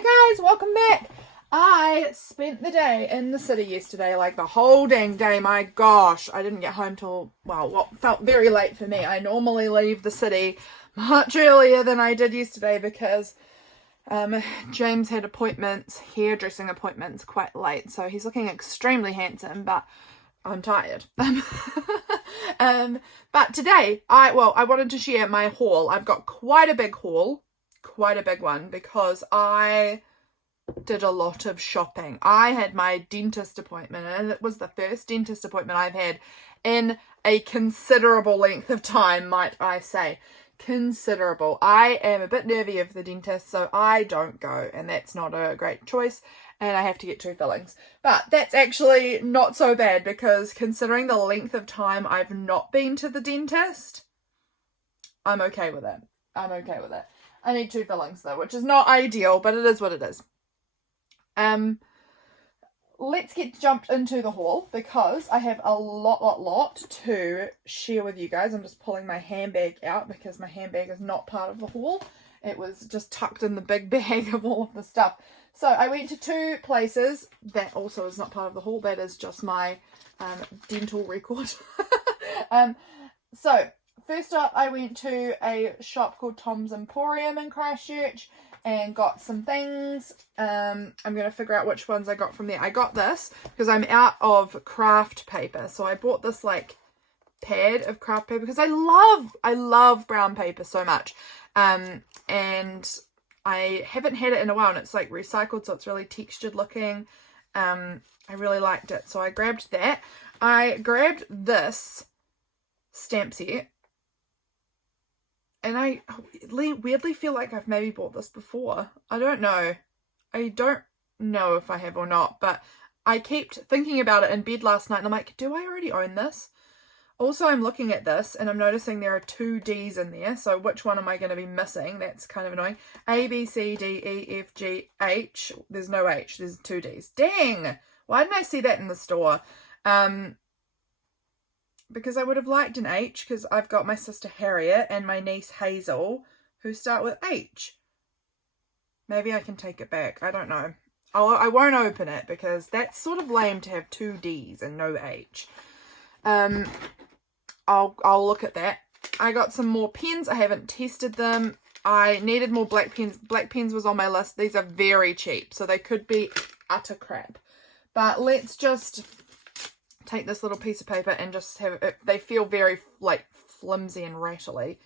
Hi guys, welcome back. I spent the day in the city yesterday, like the whole dang day. My gosh, I didn't get home till, well, what felt very late for me. I normally leave the city much earlier than I did yesterday because James had hairdressing appointments quite late. So he's looking extremely handsome, but I'm tired. But today, I wanted to share my haul. I've got quite a big haul. Quite a big one because I did a lot of shopping. I had my dentist appointment and it was the first dentist appointment I've had in a considerable length of time, might I say. Considerable. I am a bit nervy of the dentist, so I don't go, and that's not a great choice, and I have to get 2 fillings. But that's actually not so bad because considering the length of time I've not been to the dentist, I'm okay with it. I need 2 fillings though, which is not ideal, but it is what it is. Let's get jumped into the haul because I have a lot to share with you guys. I'm just pulling my handbag out because my handbag is not part of the haul. It was just tucked in the big bag of all of the stuff. So I went to 2 places. That also is not part of the haul. That is just my dental record. So first up, I went to a shop called Tom's Emporium in Christchurch and got some things. I'm going to figure out which ones I got from there. I got this because I'm out of craft paper. So I bought this like pad of craft paper because I love brown paper so much. And I haven't had it in a while and it's like recycled, so it's really textured looking. I really liked it. So I grabbed that. I grabbed this stamp set. And I weirdly feel like I've maybe bought this before. I don't know if I have or not, but I kept thinking about it in bed last night and I'm like, do I already own this? Also, I'm looking at this and I'm noticing there are 2 D's in there. So which one am I going to be missing? That's kind of annoying. A, B, C, D, E, F, G, H. There's no H. There's 2 D's. Dang! Why didn't I see that in the store? Because I would have liked an H because I've got my sister Harriet and my niece Hazel who start with H. Maybe I can take it back. I don't know. I won't open it because that's sort of lame to have 2 D's and no H. I'll look at that. I got some more pens. I haven't tested them. I needed more black pens. Black pens was on my list. These are very cheap, so they could be utter crap. But let's just take this little piece of paper and just have it. They feel very like flimsy and rattly,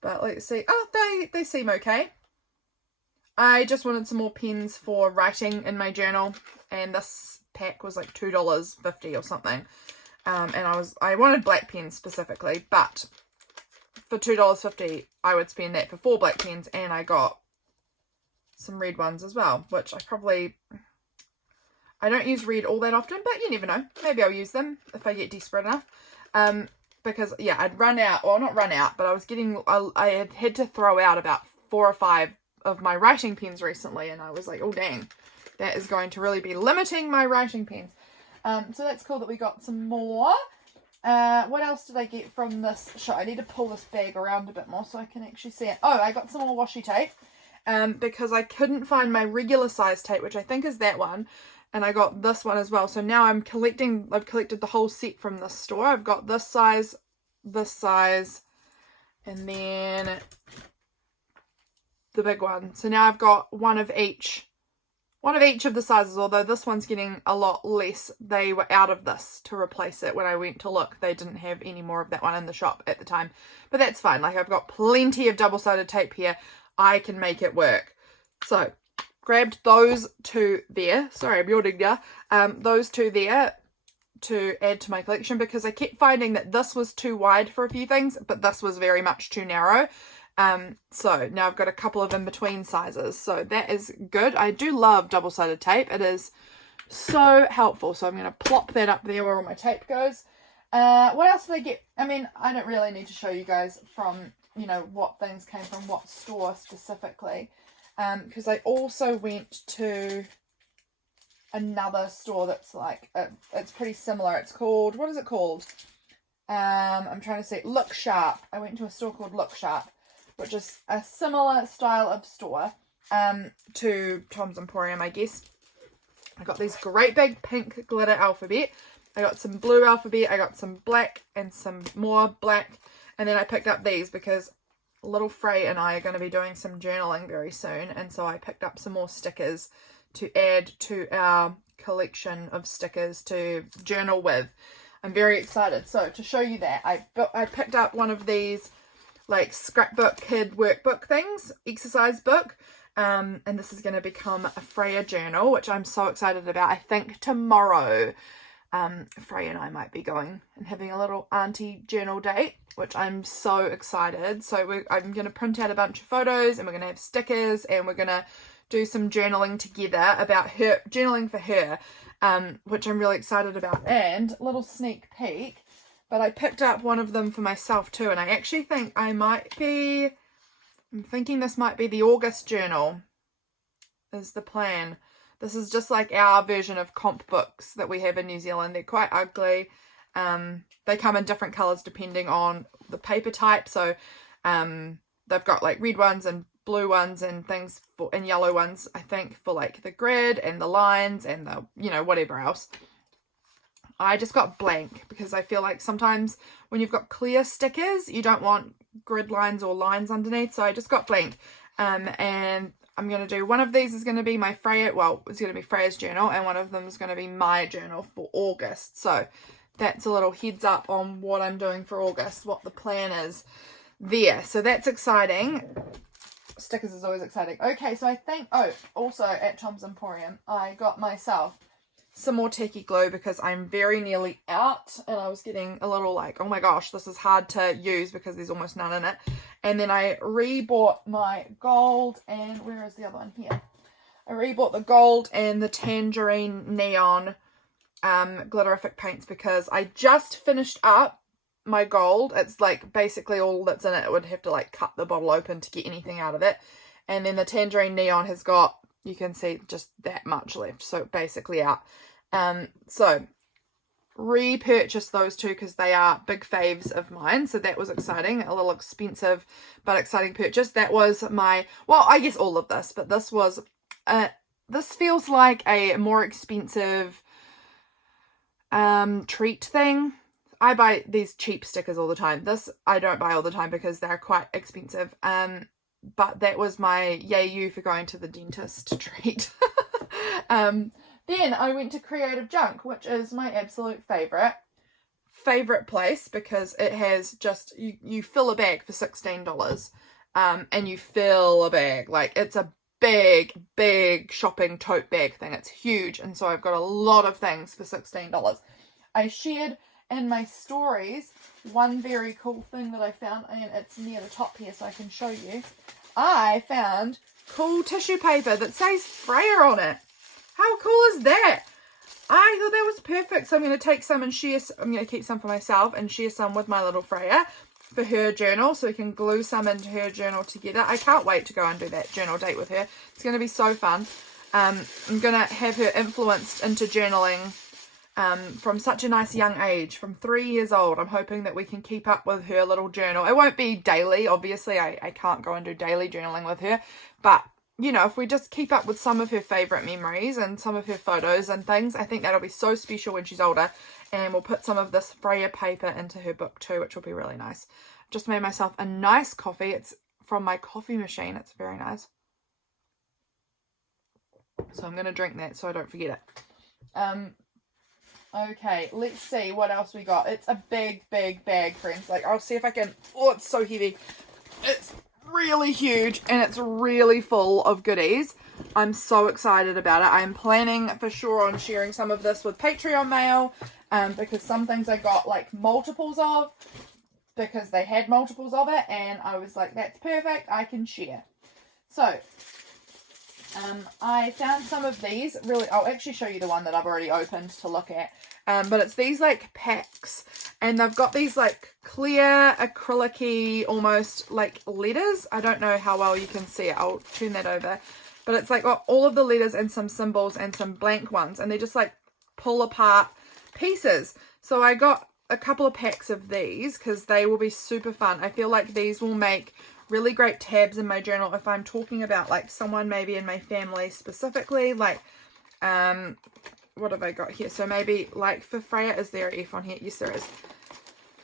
but let's see. Oh, they seem okay. I just wanted some more pens for writing in my journal, and this pack was like $2.50 or something. And I wanted black pens specifically, but for $2.50 I would spend that for 4 black pens, and I got some red ones as well, which I don't use red all that often, but you never know. Maybe I'll use them if I get desperate enough. Because, yeah, I'd run out. Well, not run out, but I had had to throw out about 4 or 5 of my writing pens recently. And I was like, oh, dang. That is going to really be limiting my writing pens. So that's cool that we got some more. What else did I get from this shop? I need to pull this bag around a bit more so I can actually see it. Oh, I got some more washi tape. Because I couldn't find my regular size tape, which I think is that one. And I got this one as well. So now I've collected the whole set from this store. I've got this size, and then the big one. So now I've got one of each of the sizes, although this one's getting a lot less. They were out of this to replace it when I went to look. They didn't have any more of that one in the shop at the time. But that's fine. Like, I've got plenty of double-sided tape here. I can make it work. So grabbed those 2 there. Sorry, I'm yawning now. Those 2 there to add to my collection because I kept finding that this was too wide for a few things, but this was very much too narrow. So now I've got a couple of in-between sizes. So that is good. I do love double-sided tape. It is so helpful. So I'm going to plop that up there where all my tape goes. What else did I get? I mean, I don't really need to show you guys from, what things came from what store specifically. Because I also went to another store that's like, it's pretty similar. It's called, what is it called? I'm trying to say, Look Sharp. I went to a store called Look Sharp, which is a similar style of store. to Tom's Emporium, I guess. I got these great big pink glitter alphabet. I got some blue alphabet. I got some black and some more black. And then I picked up these because little Frey and I are going to be doing some journaling very soon. And so I picked up some more stickers to add to our collection of stickers to journal with. I'm very excited. So to show you that, I picked up one of these like scrapbook kid workbook things, exercise book. And this is going to become a Freya journal, which I'm so excited about. I think tomorrow, Freya and I might be going and having a little auntie journal date, which I'm so excited. So I'm going to print out a bunch of photos and we're going to have stickers and we're going to do some journaling together about her, journaling for her, which I'm really excited about. And a little sneak peek, but I picked up one of them for myself too. And I actually think I'm thinking this might be the August journal is the plan. This is just like our version of comp books that we have in New Zealand. They're quite ugly. They come in different colours depending on the paper type. So they've got like red ones and blue ones and things and yellow ones, I think, for like the grid and the lines and the, you know, whatever else. I just got blank because I feel like sometimes when you've got clear stickers, you don't want grid lines or lines underneath. So I just got blank. And I'm going to do one of these is going to be my Freya, well, it's going to be Freya's journal, and one of them is going to be my journal for August. So that's a little heads up on what I'm doing for August, what the plan is there. So that's exciting. Stickers is always exciting. Okay, so I think, also at Tom's Emporium, I got myself some more tacky glue because I'm very nearly out and I was getting a little like, oh my gosh, this is hard to use because there's almost none in it. And then I rebought my gold and where is the other one here? I rebought the gold and the tangerine neon glitterific paints because I just finished up my gold. It's like basically all that's in it. It would have to like cut the bottle open to get anything out of it. And then the tangerine neon has got, you can see just that much left. So basically out. So repurchased those two because they are big faves of mine. So that was exciting. A little expensive but exciting purchase. That was my, well, I guess all of this, but this was, this feels like a more expensive treat thing. I buy these cheap stickers all the time. This I don't buy all the time because they're quite expensive. But that was my yay you for going to the dentist treat. Then I went to Creative Junk, which is my absolute favorite place because it has just, you fill a bag for $16, and you fill a bag. Like, it's a big shopping tote bag thing. It's huge. And so I've got a lot of things for $16. I shared in my stories one very cool thing that I found, and it's near the top here so I can show you. I found cool tissue paper that says Freya on it. How cool is that? I thought that was perfect. So I'm going to take some and share. I'm going to keep some for myself and share some with my little Freya for her journal, so we can glue some into her journal together. I can't wait to go and do that journal date with her. It's going to be so fun. I'm going to have her influenced into journaling from such a nice young age, from 3 years old. I'm hoping that we can keep up with her little journal. It won't be daily, obviously. I can't go and do daily journaling with her, but you know, if we just keep up with some of her favourite memories and some of her photos and things, I think that'll be so special when she's older. And we'll put some of this Freya paper into her book too, which will be really nice. Just made myself a nice coffee. It's from my coffee machine. It's very nice. So I'm going to drink that so I don't forget it. Okay, let's see what else we got. It's a big bag, friends. Like, I'll see if I can... Oh, it's so heavy. It's really huge and it's really full of goodies. I'm so excited about it. I'm planning for sure on sharing some of this with Patreon mail, because some things I got like multiples of because they had multiples of it, and I was like, that's perfect, I can share. So I found some of these really, I'll actually show you the one that I've already opened to look at. But it's these like packs, and they've got these like clear acrylic-y almost like letters. I don't know how well you can see it. I'll turn that over. But it's like got all of the letters and some symbols and some blank ones, and they're just like pull apart pieces. So I got a couple of packs of these because they will be super fun. I feel like these will make really great tabs in my journal if I'm talking about like someone maybe in my family specifically, like what have I got here? So maybe like for Freya, is there an F on here? Yes, there is.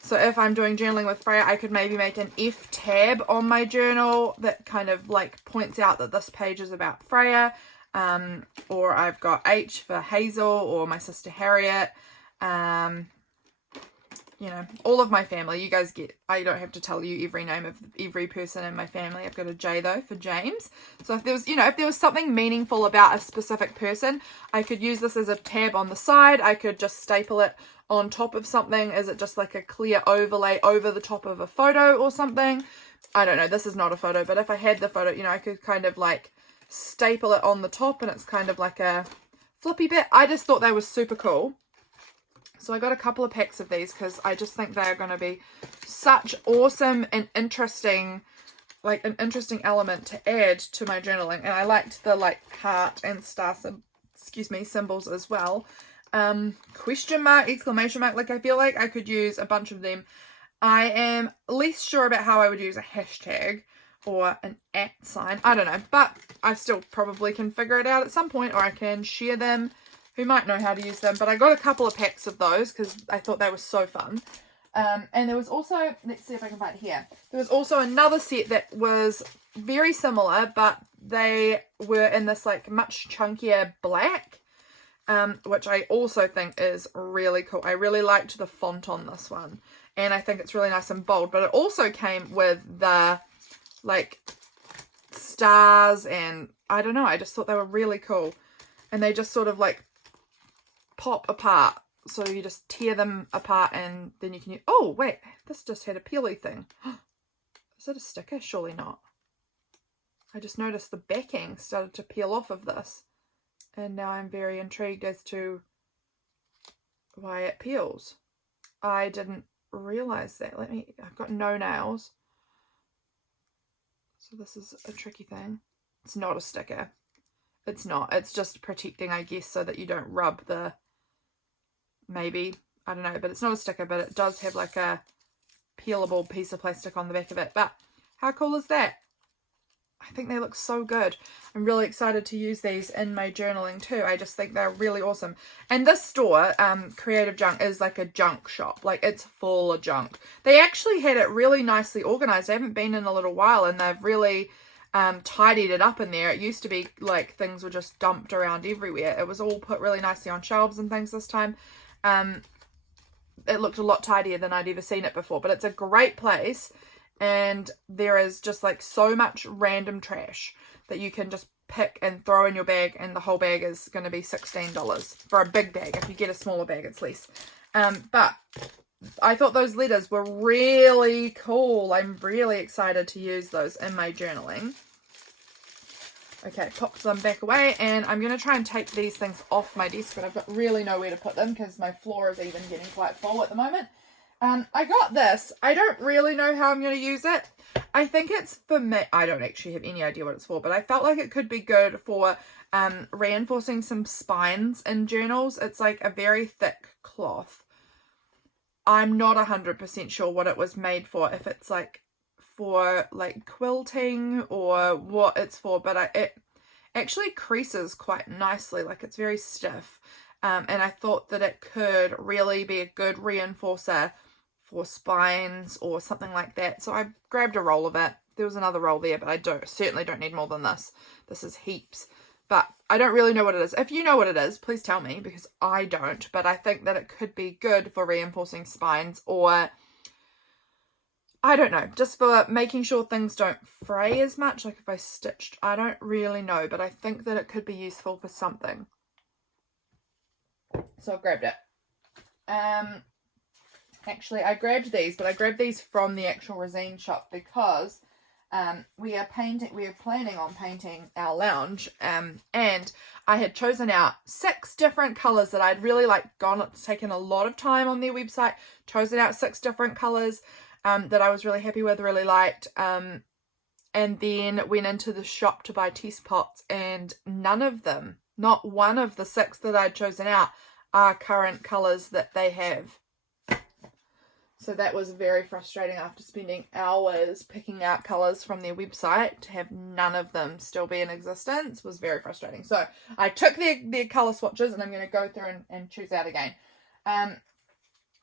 So if I'm doing journaling with Freya, I could maybe make an F tab on my journal that kind of like points out that this page is about Freya. Or I've got H for Hazel or my sister Harriet. You know, all of my family. You guys get, I don't have to tell you every name of every person in my family. I've got a J though for James. So if there was, you know, if there was something meaningful about a specific person, I could use this as a tab on the side. I could just staple it on top of something. Is it just like a clear overlay over the top of a photo or something? I don't know. This is not a photo, but if I had the photo, you know, I could kind of like staple it on the top and it's kind of like a flippy bit. I just thought they were super cool. So I got a couple of packs of these because I just think they're going to be such awesome and interesting, like an interesting element to add to my journaling. And I liked the like heart and star, symbols as well. Question mark, exclamation mark. Like I feel like I could use a bunch of them. I am least sure about how I would use a hashtag or an @ sign. I don't know, but I still probably can figure it out at some point, or I can share them who might know how to use them. But I got a couple of packs of those because I thought they were so fun. And there was also, let's see if I can find it here. There was also another set that was very similar, but they were in this like much chunkier black, which I also think is really cool. I really liked the font on this one, and I think it's really nice and bold. But it also came with the like stars, and I don't know, I just thought they were really cool. And they just sort of like pop apart, so you just tear them apart and then you can use, oh wait, this just had a peely thing. Is it a sticker? Surely not. I just noticed the backing started to peel off of this, and now I'm very intrigued as to why it peels. I didn't realize that. I've got no nails, so this is a tricky thing. It's not a sticker. It's not. It's just protecting, I guess, so that you don't rub the, maybe, I don't know, but it's not a sticker, but it does have like a peelable piece of plastic on the back of it. But how cool is that? I think they look so good. I'm really excited to use these in my journaling too. I just think they're really awesome. And this store, Creative Junk, is like a junk shop. Like, it's full of junk. They actually had it really nicely organized. I haven't been in a little while, and they've really tidied it up in there. It used to be like things were just dumped around everywhere. It was all put really nicely on shelves and things this time. It looked a lot tidier than I'd ever seen it before, but it's a great place, and there is just like so much random trash that you can just pick and throw in your bag, and the whole bag is going to be $16 for a big bag. If you get a smaller bag, it's less. But I thought those letters were really cool. I'm really excited to use those in my journaling. Okay, pop them back away, and I'm going to try and take these things off my desk, but I've got really nowhere to put them because my floor is even getting quite full at the moment. I got this. I don't really know how I'm going to use it. I think it's for me. I don't actually have any idea what it's for, but I felt like it could be good for reinforcing some spines in journals. It's like a very thick cloth. I'm not 100% sure what it was made for, if it's like for like quilting or what it's for, but it actually creases quite nicely. Like, it's very stiff, and I thought that it could really be a good reinforcer for spines or something like that. So I grabbed a roll of it. There was another roll there, but I certainly don't need more than this. This is heaps, but I don't really know what it is. If you know what it is, please tell me, because I don't. But I think that it could be good for reinforcing spines, or I don't know, just for making sure things don't fray as much. Like if I stitched, I don't really know, but I think that it could be useful for something. So I grabbed it. Actually, I grabbed these, but I grabbed these from the actual resin shop because we are planning on painting our lounge, and I had chosen out 6 different colours that I'd really taken a lot of time on their website, chosen out 6 different colours that I was really happy with, really liked, and then went into the shop to buy test pots, and none of them, not one of the 6 that I'd chosen out, are current colours that they have. So that was very frustrating after spending hours picking out colours from their website. To have none of them still be in existence was very frustrating. So I took their colour swatches and I'm going to go through and choose out again.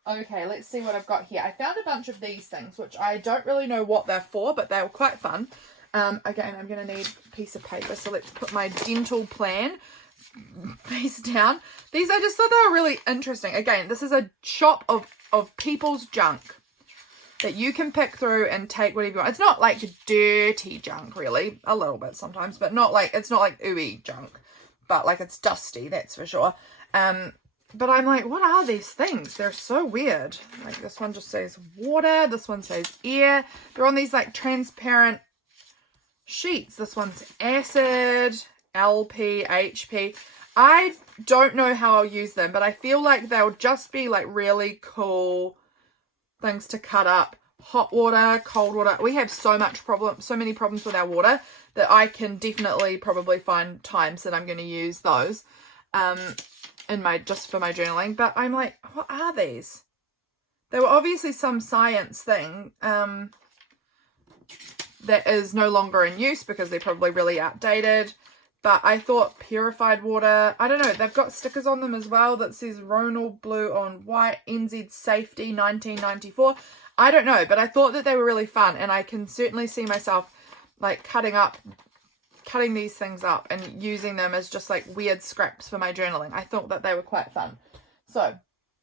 Okay, let's see what I've got here. I found a bunch of these things, which I don't really know what they're for, but they were quite fun. Again, I'm going to need a piece of paper, so let's put my dental plan face down. These, I just thought they were really interesting. Again, this is a shop of people's junk that you can pick through and take whatever you want. It's not like dirty junk, really. A little bit sometimes, but not like, it's not like ooey junk, but like it's dusty, that's for sure. But I'm like, what are these things? They're so weird. Like this one just says water. This one says air. They're on these like transparent sheets. This one's acid, LP, HP. I don't know how I'll use them, but I feel like they'll just be like really cool things to cut up. Hot water, cold water. We have so many problems with our water that I can definitely probably find times that I'm going to use those just for my journaling. But I'm like, what are these? They were obviously some science thing that is no longer in use because they're probably really outdated. But I thought purified water, I don't know, they've got stickers on them as well that says Ronald blue on white, NZ safety 1994. I don't know, but I thought that they were really fun, and I can certainly see myself like cutting these things up and using them as just like weird scraps for my journaling. I thought that they were quite fun. So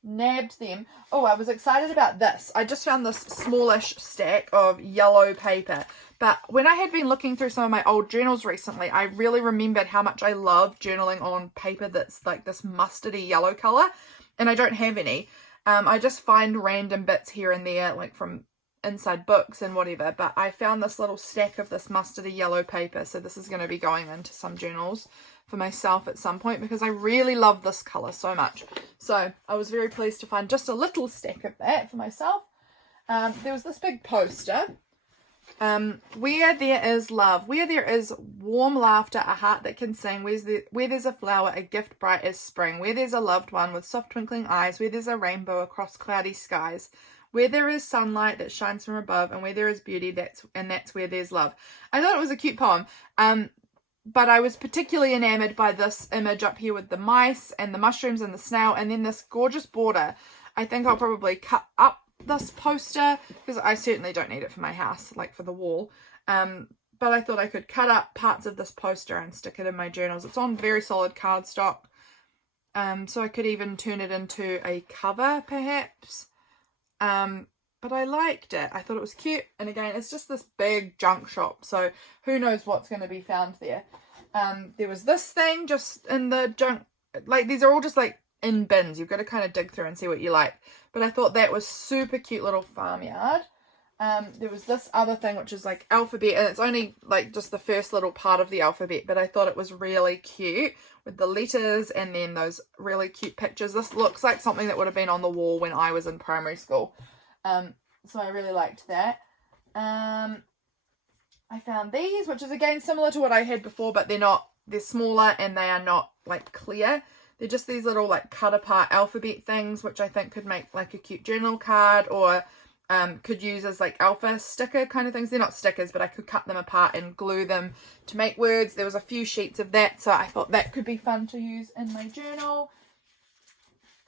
nabbed them. Oh, I was excited about this. I just found this smallish stack of yellow paper. But when I had been looking through some of my old journals recently, I really remembered how much I love journaling on paper that's like this mustardy yellow colour. And I don't have any. I just find random bits here and there, like from inside books and whatever. But I found this little stack of this mustardy yellow paper. So this is going to be going into some journals for myself at some point because I really love this colour so much. So I was very pleased to find just a little stack of that for myself. There was this big poster. Where there is love, where there is warm laughter, a heart that can sing, where there's a flower, a gift bright as spring, where there's a loved one with soft twinkling eyes, where there's a rainbow across cloudy skies, where there is sunlight that shines from above, and where there is beauty, that's where there's love. I thought it was a cute poem, but I was particularly enamored by this image up here with the mice and the mushrooms and the snail, and then this gorgeous border. I think I'll probably cut up this poster because I certainly don't need it for my house, like for the wall, but I thought I could cut up parts of this poster and stick it in my journals. It's on very solid cardstock, so I could even turn it into a cover perhaps, but I liked it. I thought it was cute, and again, it's just this big junk shop, so who knows what's going to be found there. There was this thing just in the junk, like these are all just like in bins. You've got to kind of dig through and see what you like. But I thought that was super cute little farmyard. There was this other thing which is like alphabet, and it's only like just the first little part of the alphabet, but I thought it was really cute with the letters and then those really cute pictures. This looks like something that would have been on the wall when I was in primary school. So I really liked that. I found these, which is again similar to what I had before, but they're smaller and they are not like clear. They're just these little like cut apart alphabet things, which I think could make like a cute journal card, or could use as like alpha sticker kind of things. They're not stickers, but I could cut them apart and glue them to make words. There was a few sheets of that, so I thought that could be fun to use in my journal.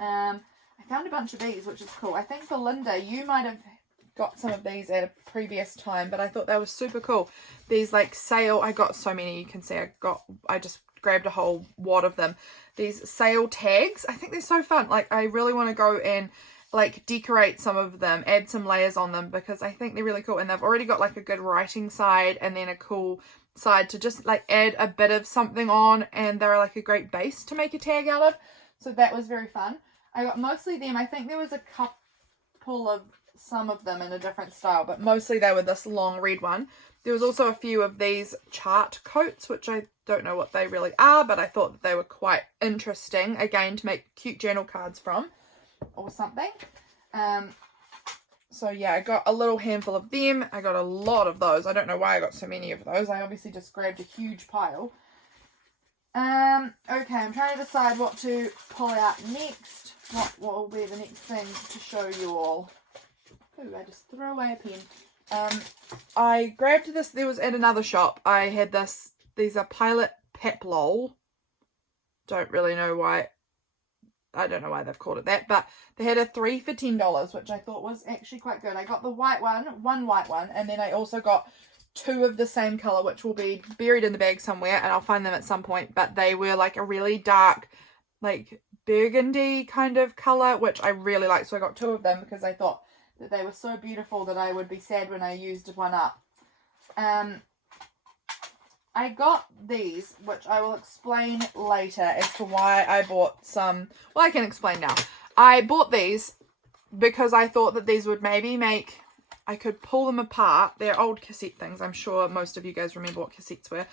I found a bunch of these, which is cool. I think Belinda, you might have got some of these at a previous time, but I thought they were super cool. These like sale, I got so many, you can see I just grabbed a whole wad of them. These sale tags, I think they're so fun. Like I really want to go and like decorate some of them, add some layers on them, because I think they're really cool, and they've already got like a good writing side and then a cool side to just like add a bit of something on, and they're like a great base to make a tag out of. So that was very fun. I got mostly them. I think there was a couple of some of them in a different style, but mostly they were this long red one. There was also a few of these chart coats, which I don't know what they really are, but I thought that they were quite interesting, again, to make cute journal cards from or something. So yeah, I got a little handful of them. I got a lot of those. I don't know why I got so many of those. I obviously just grabbed a huge pile. Okay, I'm trying to decide what to pull out next. What will be the next thing to show you all. Ooh, I just threw away a pen. I grabbed this. There was at another shop. I had this. These are Pilot Peplol. Don't really know why. I don't know why they've called it that, but they had a 3 for $10, which I thought was actually quite good. I got the white one white one, and then I also got 2 of the same colour, which will be buried in the bag somewhere, and I'll find them at some point, but they were like a really dark, like burgundy kind of colour, which I really like, so I got 2 of them because I thought that they were so beautiful that I would be sad when I used one up. I got these, which I will explain later as to why I bought some. Well, I can explain now. I bought these because I thought that these would maybe make, I could pull them apart. They're old cassette things. I'm sure most of you guys remember what cassettes were.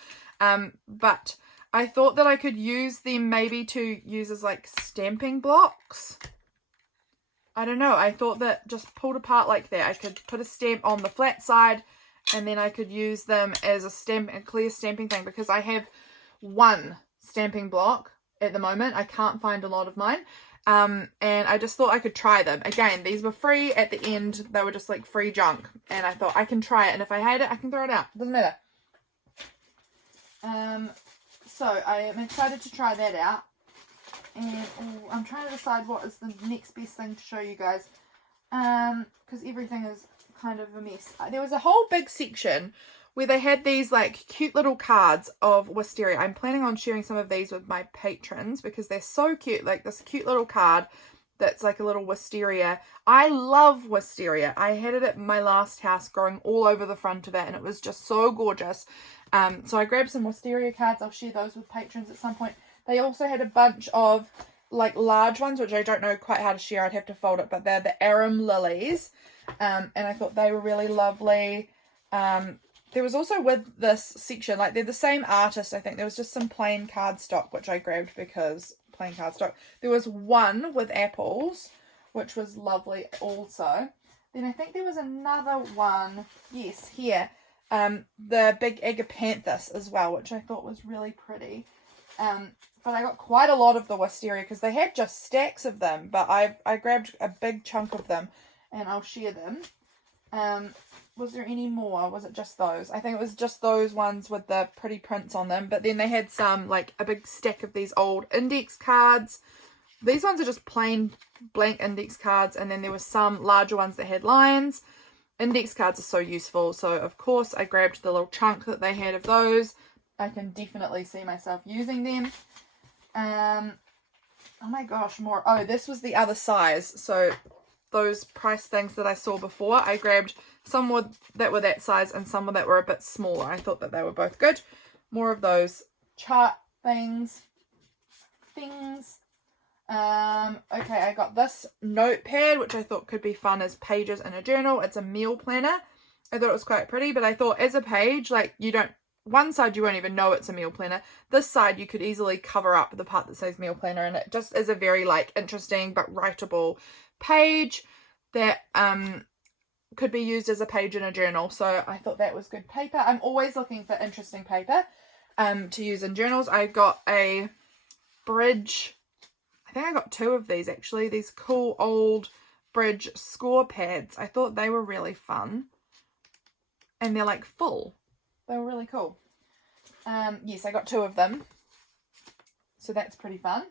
But I thought that I could use them maybe to use as like stamping blocks. I don't know. I thought that just pulled apart like that, I could put a stamp on the flat side, and then I could use them as a clear stamping thing, because I have one stamping block at the moment. I can't find a lot of mine. And I just thought I could try them. Again, these were free at the end. They were just like free junk. And I thought I can try it. And if I hate it, I can throw it out. Doesn't matter. So I am excited to try that out. And I'm trying to decide what is the next best thing to show you guys. Because everything is kind of a mess. There was a whole big section where they had these like cute little cards of wisteria. I'm planning on sharing some of these with my patrons because they're so cute. Like this cute little card that's like a little wisteria. I love wisteria. I had it at my last house growing all over the front of it, and it was just so gorgeous. So I grabbed some wisteria cards. I'll share those with patrons at some point. They also had a bunch of like large ones, which I don't know quite how to share. I'd have to fold it, but they're the arum lilies. And I thought they were really lovely. There was also with this section, like they're the same artist, I think. There was just some plain cardstock, which I grabbed because plain cardstock. There was one with apples, which was lovely also. Then I think there was another one, yes, here. The big agapanthus as well, which I thought was really pretty. But I got quite a lot of the wisteria because they had just stacks of them, but I grabbed a big chunk of them. And I'll share them. Was there any more? Was it just those? I think it was just those ones with the pretty prints on them. But then they had some, like a big stack of these old index cards. These ones are just plain blank index cards. And then there were some larger ones that had lines. Index cards are so useful. So, of course, I grabbed the little chunk that they had of those. I can definitely see myself using them. Oh my gosh, more. Oh, this was the other size. So those price things that I saw before, I grabbed some that were that size and some that were a bit smaller. I thought that they were both good. More of those chart things. Okay, I got this notepad, which I thought could be fun as pages in a journal. It's a meal planner. I thought it was quite pretty, but I thought as a page, like one side you won't even know it's a meal planner. This side you could easily cover up the part that says meal planner, and it just is a very like interesting but writable page that could be used as a page in a journal. So I thought that was good paper. I'm always looking for interesting paper to use in journals. I got a bridge. I think I got 2 of these actually. These cool old bridge score pads. I thought they were really fun. And they're like full. They were really cool. Yes, I got 2 of them. So that's pretty fun.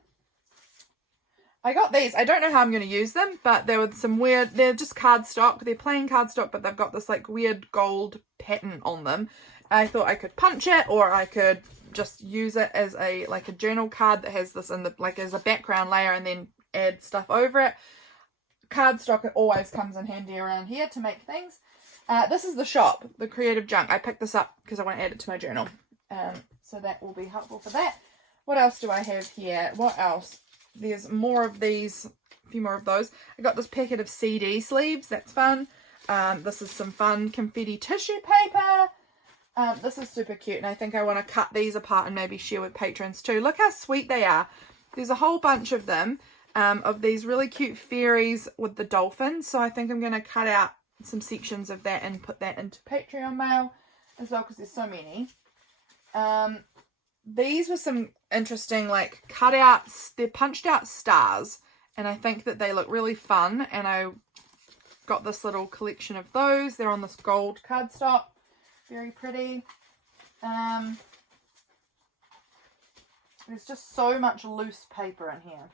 I got these. I don't know how I'm going to use them, but there were some weird, they're just cardstock. They're plain cardstock, but they've got this like weird gold pattern on them. I thought I could punch it, or I could just use it as a like a journal card that has this in the like as a background layer and then add stuff over it. Cardstock, it always comes in handy around here to make things. This is the shop, the Creative Junk. I picked this up because I want to add it to my journal. So that will be helpful for that. What else do I have here? What else? There's more of these, a few more of those. I got this packet of CD sleeves. That's fun. This is some fun confetti tissue paper. This is super cute, and I think I want to cut these apart and maybe share with patrons too. Look how sweet they are. There's a whole bunch of them, of these really cute fairies with the dolphins. So I think I'm going to cut out some sections of that and put that into Patreon mail as well, because there's so many. These were some interesting like cutouts. They're punched out stars, and I think that they look really fun, and I got this little collection of those. They're on this gold cardstock. Very pretty. There's just so much loose paper in here.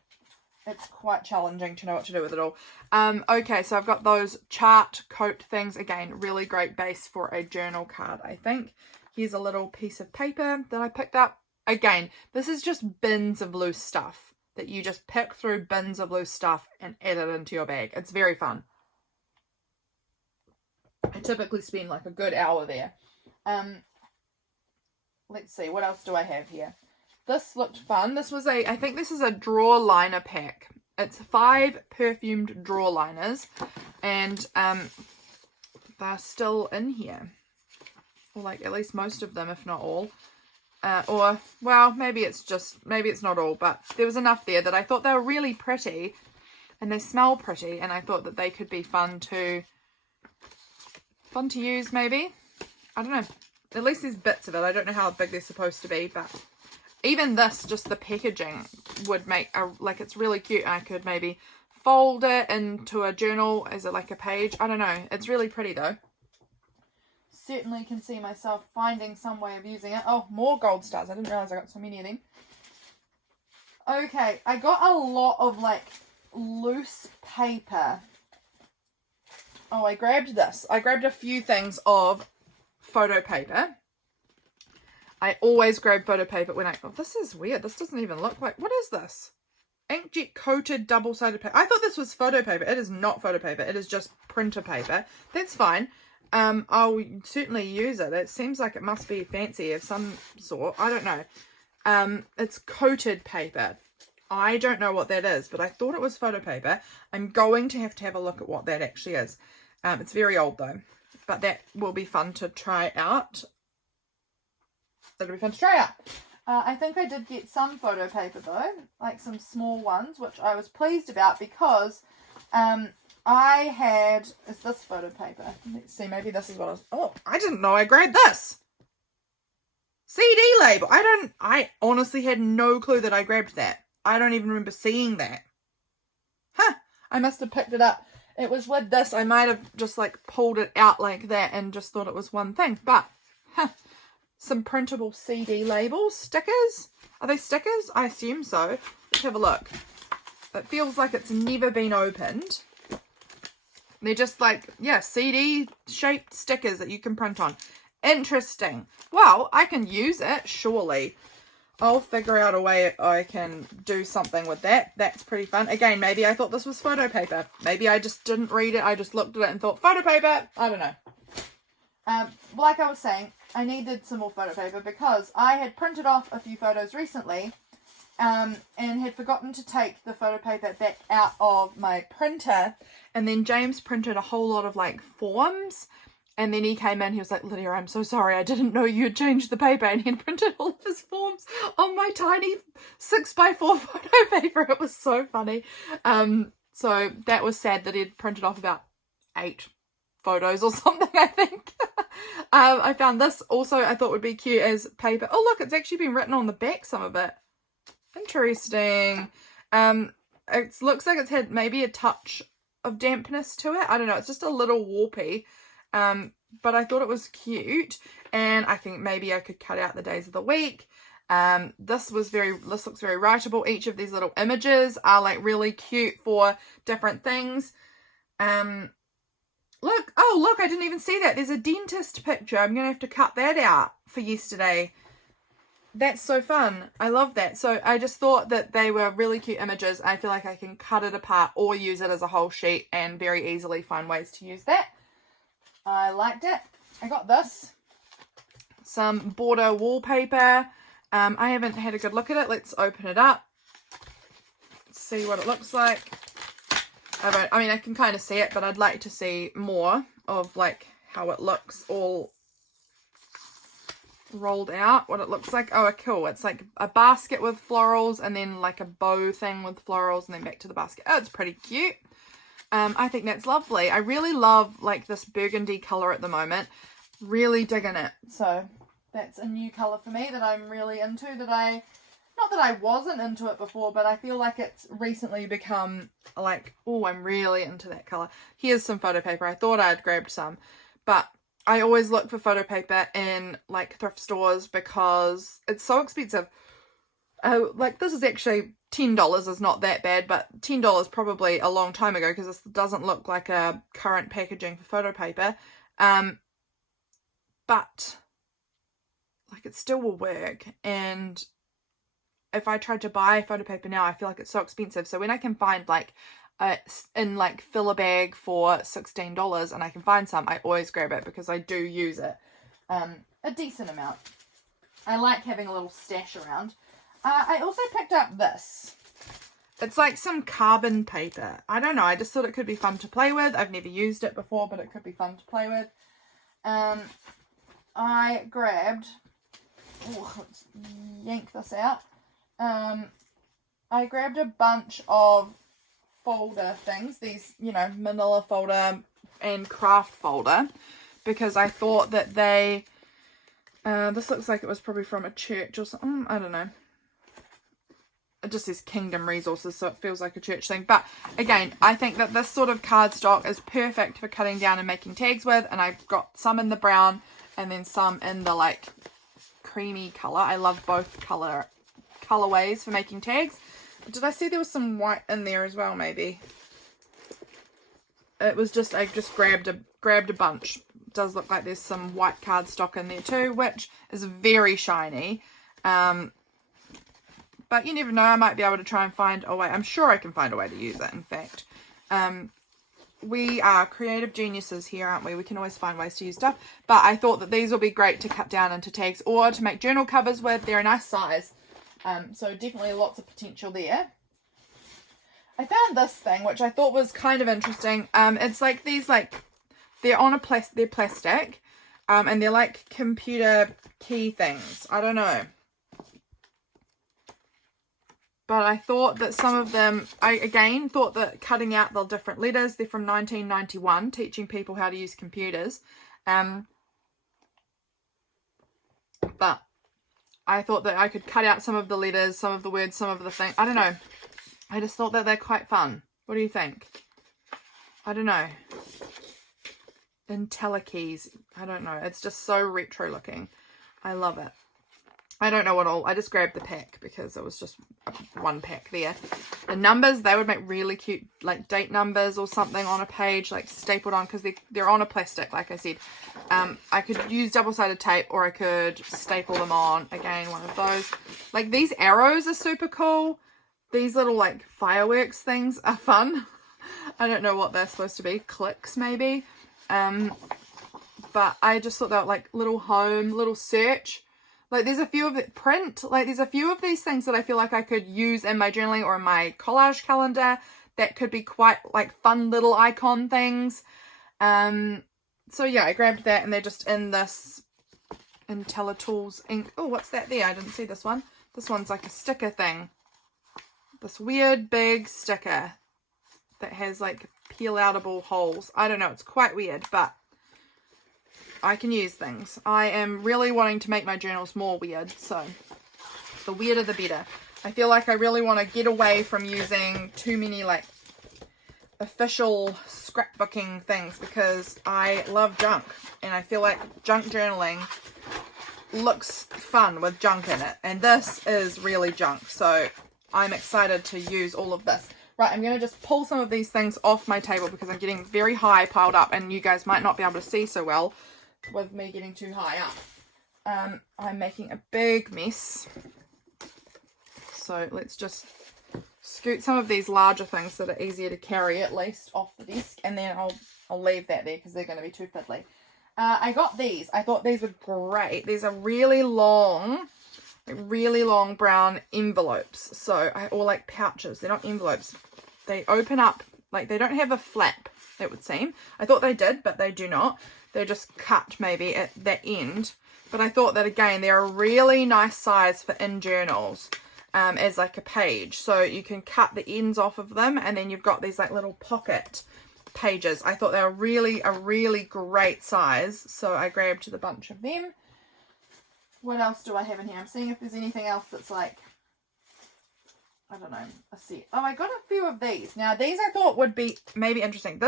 It's quite challenging to know what to do with it all. Okay, so I've got those chart coat things. Again, really great base for a journal card, I think. Here's a little piece of paper that I picked up. Again, this is just bins of loose stuff that you just pick through bins of loose stuff and add it into your bag. It's very fun. I typically spend like a good hour there. Let's see, what else do I have here? This looked fun. This was I think this is a drawer liner pack. It's 5 perfumed drawer liners, and they're still in here. Or like at least most of them, if not all. Or, well, maybe it's not all, but there was enough there that I thought they were really pretty, and they smell pretty, and I thought that they could be fun to use, maybe. I don't know. At least there's bits of it. I don't know how big they're supposed to be, but even this, just the packaging would make it's really cute. I could maybe fold it into a journal as like a page. I don't know. It's really pretty though. Certainly can see myself finding some way of using it. Oh, more gold stars. I didn't realize I got so many of them. Okay, I got a lot of like loose paper. Oh, I grabbed this. I grabbed a few things of photo paper. I always grab photo paper when oh, this is weird. This doesn't even look like, what is this? Inkjet coated double-sided paper. I thought this was photo paper. It is not photo paper. It is just printer paper. That's fine. I'll certainly use it. It seems like it must be fancy of some sort. I don't know. It's coated paper. I don't know what that is, but I thought it was photo paper. I'm going to have a look at what that actually is. It's very old though, but that will be fun to try out. It'll be fun to try out. I think I did get some photo paper though, like some small ones, which I was pleased about because is this photo paper? Let's see, maybe this is what I didn't know I grabbed this. CD label. I honestly had no clue that I grabbed that. I don't even remember seeing that. Huh, I must have picked it up. It was with this. I might have just like pulled it out like that and just thought it was one thing, but some printable CD labels, stickers. Are they stickers? I assume so. Let's have a look. It feels like it's never been opened. They're just like, yeah, CD shaped stickers that you can print on. Interesting. Well, I can use it, surely. I'll figure out a way I can do something with that. That's pretty fun. Again, maybe I thought this was photo paper. Maybe I just didn't read it. I just looked at it and thought, photo paper? I don't know. Like I was saying, I needed some more photo paper because I had printed off a few photos recently and had forgotten to take the photo paper back out of my printer. And then James printed a whole lot of like forms. And then he came in, he was like, Lydia, I'm so sorry. I didn't know you had changed the paper. And he had printed all of his forms on my tiny 6x4 photo paper. It was so funny. So that was sad that he'd printed off about 8 photos or something, I think. I found this also I thought would be cute as paper. Oh, look, it's actually been written on the back, some of it. Interesting. It looks like it's had maybe a touch of dampness to it. I don't know. It's just a little warpy. But I thought it was cute, and I think maybe I could cut out the days of the week. This looks very writable. Each of these little images are like really cute for different things. Look, I didn't even see that. There's a dentist picture. I'm going to have to cut that out for yesterday. That's so fun. I love that. So I just thought that they were really cute images. I feel like I can cut it apart or use it as a whole sheet and very easily find ways to use that. I liked it. I got this. Some border wallpaper. I haven't had a good look at it. Let's open it up. See what it looks like. I mean, I can kind of see it, but I'd like to see more of like how it looks all rolled out, what it looks like. Oh, cool. It's like a basket with florals and then like a bow thing with florals and then back to the basket. Oh, it's pretty cute. I think that's lovely. I really love like this burgundy color at the moment. Really digging it. So that's a new color for me that I'm really into, that I not that I wasn't into it before, but I feel like it's recently become like, oh, I'm really into that colour. Here's some photo paper. I thought I'd grabbed some, but I always look for photo paper in like thrift stores because it's so expensive. Like this is actually $10, is not that bad, but $10 probably a long time ago because this doesn't look like a current packaging for photo paper. But like it still will work, and if I tried to buy photo paper now, I feel like it's so expensive. So when I can find like in like fill a bag for $16 and I can find some, I always grab it because I do use it a decent amount. I like having a little stash around. I also picked up this. It's like some carbon paper. I don't know. I just thought it could be fun to play with. I've never used it before, but it could be fun to play with. I grabbed... Oh, let's yank this out. I grabbed a bunch of folder things. These, you know, manila folder and craft folder. Because I thought that they... this looks like it was probably from a church or something. I don't know. It just says Kingdom Resources, so it feels like a church thing. But again, I think that this sort of cardstock is perfect for cutting down and making tags with. And I've got some in the brown and then some in the like creamy colour. I love both colorways for making tags. Did I see there was some white in there as well? Maybe it was just I just grabbed a bunch. It does look like there's some white cardstock in there too, which is very shiny. But you never know, I might be able to try and find a way. I'm sure I can find a way to use it, in fact. We are creative geniuses here, aren't we? We can always find ways to use stuff. But I thought that these will be great to cut down into tags or to make journal covers with. They're a nice size. So definitely lots of potential there. I found this thing, which I thought was kind of interesting. It's like these, like, they're they're plastic. And they're like computer key things. I don't know. But I thought that some of them, I again thought that cutting out the different letters, they're from 1991, teaching people how to use computers. But I thought that I could cut out some of the letters, some of the words, some of the things. I don't know. I just thought that they're quite fun. What do you think? I don't know. IntelliKeys. I don't know. It's just so retro looking. I love it. I don't know what all. I just grabbed the pack because it was just one pack there. The numbers, they would make really cute like date numbers or something on a page, like stapled on, because they're on a plastic, like I said. I could use double-sided tape or I could staple them on. Again, one of those. Like these arrows are super cool. These little like fireworks things are fun. I don't know what they're supposed to be. Clicks maybe. But I just thought they were like little home, little search. Like there's a few of it print, like there's a few of these things that I feel like I could use in my journaling or in my collage calendar that could be quite like fun little icon things. So yeah, I grabbed that and they're just in this IntelliTools ink. Oh, what's that there? I didn't see this one. This one's like a sticker thing. This weird big sticker that has like peel-outable holes. I don't know, it's quite weird, but I can use things. I am really wanting to make my journals more weird, so the weirder the better. I feel like I really want to get away from using too many like official scrapbooking things because I love junk and I feel like junk journaling looks fun with junk in it, and this is really junk, so I'm excited to use all of this. Right, I'm going to just pull some of these things off my table because I'm getting very high piled up and you guys might not be able to see so well with me getting too high up. I'm making a big mess. So let's just scoot some of these larger things that are easier to carry at least off the desk, and then I'll leave that there because they're going to be too fiddly. I got these. I thought these were great. These are really long brown envelopes. So or like pouches. They're not envelopes. They open up, like they don't have a flap, it would seem. I thought they did, but they do not. They're just cut maybe at that end. But I thought that again, they're a really nice size for in journals as like a page. So you can cut the ends off of them and then you've got these like little pocket pages. I thought they were a really great size. So I grabbed a bunch of them. What else do I have in here? I'm seeing if there's anything else that's like I don't know, a set. Oh, I got a few of these. Now, these I thought would be maybe interesting.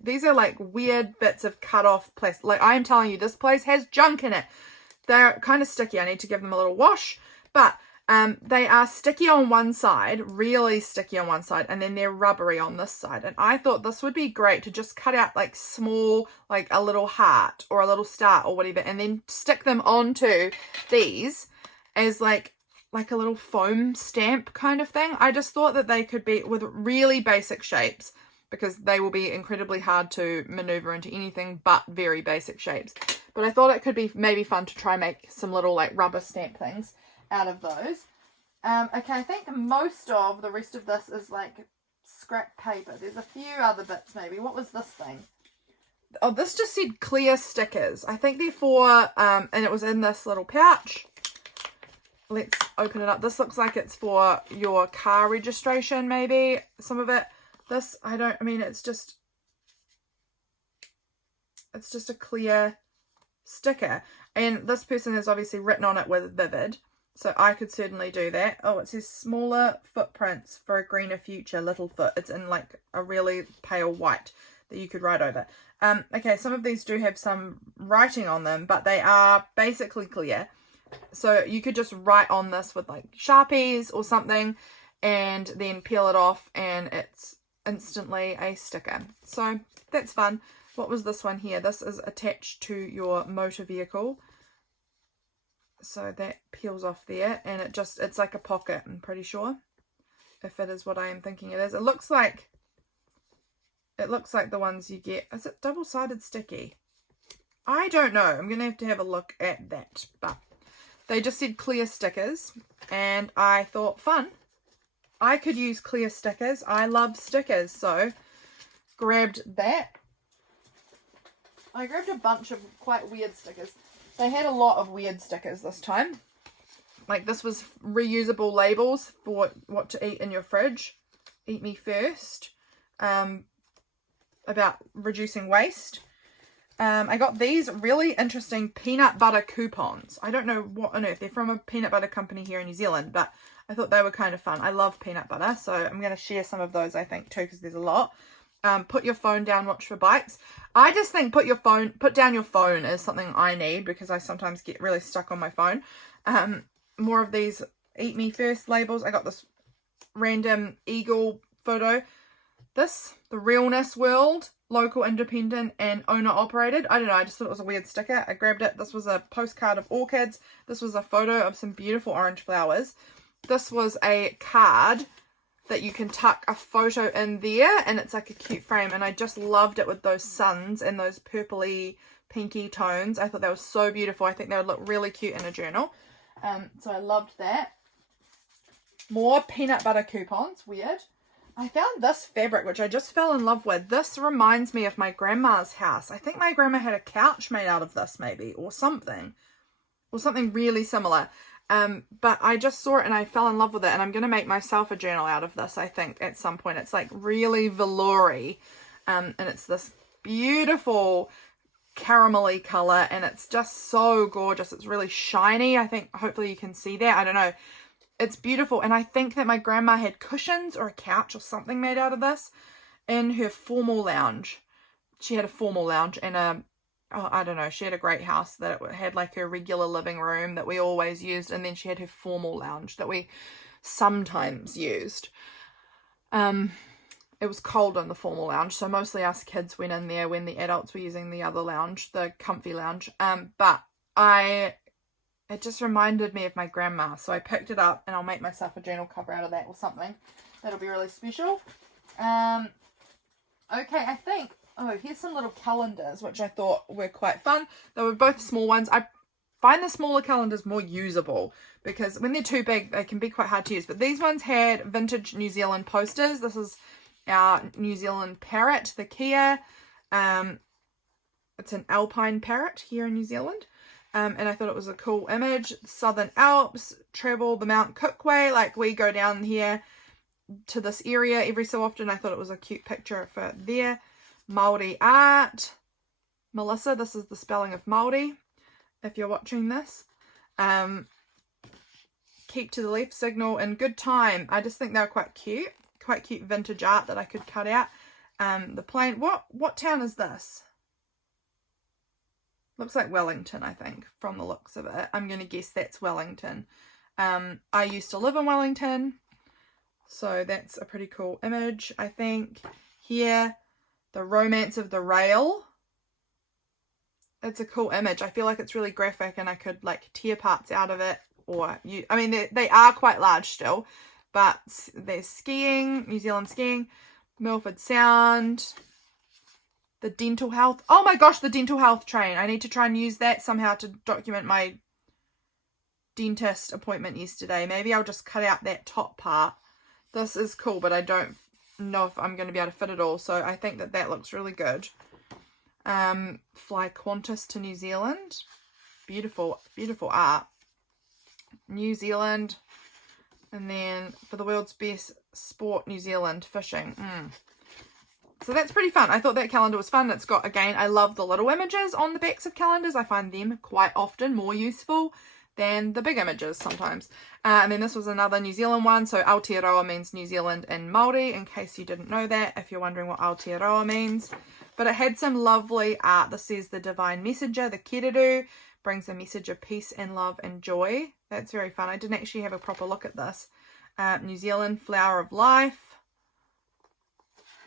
These are like weird bits of cut off plastic. Like, I am telling you, this place has junk in it. They're kind of sticky. I need to give them a little wash. But they are sticky on one side, really sticky on one side, and then they're rubbery on this side. And I thought this would be great to just cut out like small, like a little heart or a little star or whatever, and then stick them onto these as like a little foam stamp kind of thing. I just thought that they could be with really basic shapes, because they will be incredibly hard to maneuver into anything but very basic shapes. But I thought it could be maybe fun to try make some little like rubber stamp things out of those. Okay, I think most of the rest of this is like scrap paper. There's a few other bits maybe. What was this thing? Oh, this just said clear stickers. I think they're for, and it was in this little pouch. Let's open it up. This looks like it's for your car registration, maybe. Some of it. This, it's just a clear sticker. And this person has obviously written on it with Vivid. So I could certainly do that. Oh, it says smaller footprints for a greener future, Littlefoot. It's in like a really pale white that you could write over. Okay, some of these do have some writing on them, but they are basically clear. So you could just write on this with like Sharpies or something and then peel it off and it's instantly a sticker. So that's fun. What was this one here? This is attached to your motor vehicle. So that peels off there and it's like a pocket, I'm pretty sure. If it is what I am thinking it is. It looks like the ones you get. Is it double-sided sticky? I don't know. I'm going to have a look at that. But they just said clear stickers, and I thought, fun. I could use clear stickers. I love stickers, so grabbed that. I grabbed a bunch of quite weird stickers. They had a lot of weird stickers this time. Like this was reusable labels for what to eat in your fridge. Eat me first. About reducing waste. I got these really interesting peanut butter coupons. I don't know what on earth. They're from a peanut butter company here in New Zealand, but I thought they were kind of fun. I love peanut butter, so I'm going to share some of those, I think, too, because there's a lot. Put your phone down, watch for bikes. I just think put down your phone is something I need, because I sometimes get really stuck on my phone. More of these eat me first labels. I got this random eagle photo. This, the Realness World, local, independent, and owner operated. I don't know, I just thought it was a weird sticker. I grabbed it. This was a postcard of orchids. This was a photo of some beautiful orange flowers. This was a card that you can tuck a photo in there, and it's like a cute frame, and I just loved it with those suns and those purpley pinky tones. I thought that was so beautiful. I think they would look really cute in a journal. So I loved that. More peanut butter coupons. Weird. I found this fabric, which I just fell in love with. This reminds me of my grandma's house. I think my grandma had a couch made out of this, maybe, or something really similar. But I just saw it and I fell in love with it, and I'm going to make myself a journal out of this, I think, at some point. It's like really velour-y, and it's this beautiful caramelly color, and it's just so gorgeous. It's really shiny. I think hopefully you can see that. I don't know. It's beautiful, and I think that my grandma had cushions or a couch or something made out of this in her formal lounge. She had a formal lounge and I don't know, she had a great house that it had like her regular living room that we always used, and then she had her formal lounge that we sometimes used. It was cold in the formal lounge, so mostly us kids went in there when the adults were using the other lounge, the comfy lounge. But it just reminded me of my grandma, so I picked it up, and I'll make myself a journal cover out of that or something. That'll be really special. Okay, I think, here's some little calendars, which I thought were quite fun. They were both small ones. I find the smaller calendars more usable, because when they're too big, they can be quite hard to use. But these ones had vintage New Zealand posters. This is our New Zealand parrot, the Kia. It's an alpine parrot here in New Zealand. And I thought it was a cool image. Southern Alps, travel the Mount Cook way. Like, we go down here to this area every so often. I thought it was a cute picture for there. Māori art. Melissa, this is the spelling of Māori, if you're watching this. keep to the left signal in good time. I just think they're quite cute vintage art that I could cut out. The plain, what town is this? Looks like Wellington, I think, from the looks of it. I'm going to guess that's Wellington. I used to live in Wellington, so that's a pretty cool image, I think. Here, the romance of the rail. It's a cool image. I feel like it's really graphic and I could like tear parts out of it. Or, I mean, they are quite large still, but there's skiing, New Zealand skiing, Milford Sound, the dental health. Oh my gosh, the dental health train. I need to try and use that somehow to document my dentist appointment yesterday. Maybe I'll just cut out that top part. This is cool, but I don't know if I'm going to be able to fit it all. So I think that looks really good. Fly Qantas to New Zealand. Beautiful, beautiful art. New Zealand. And then for the world's best sport, New Zealand fishing. So that's pretty fun. I thought that calendar was fun. It's got, again, I love the little images on the backs of calendars. I find them quite often more useful than the big images sometimes. And then this was another New Zealand one. So Aotearoa means New Zealand in Māori, in case you didn't know that, if you're wondering what Aotearoa means. But it had some lovely art. This says the divine messenger, the kereru, brings a message of peace and love and joy. That's very fun. I didn't actually have a proper look at this. New Zealand flower of life.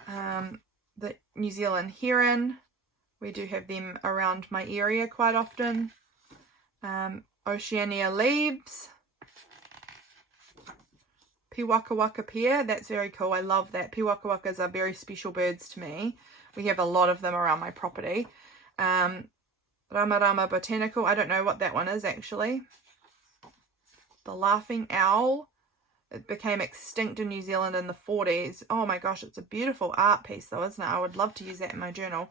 The New Zealand heron. We do have them around my area quite often. Oceania leaves. Piwakawaka pear. That's very cool. I love that. Piwakawakas are very special birds to me. We have a lot of them around my property. Ramarama botanical. I don't know what that one is actually. The laughing owl. It became extinct in New Zealand in the 40s. Oh my gosh, it's a beautiful art piece though, isn't it? I would love to use that in my journal.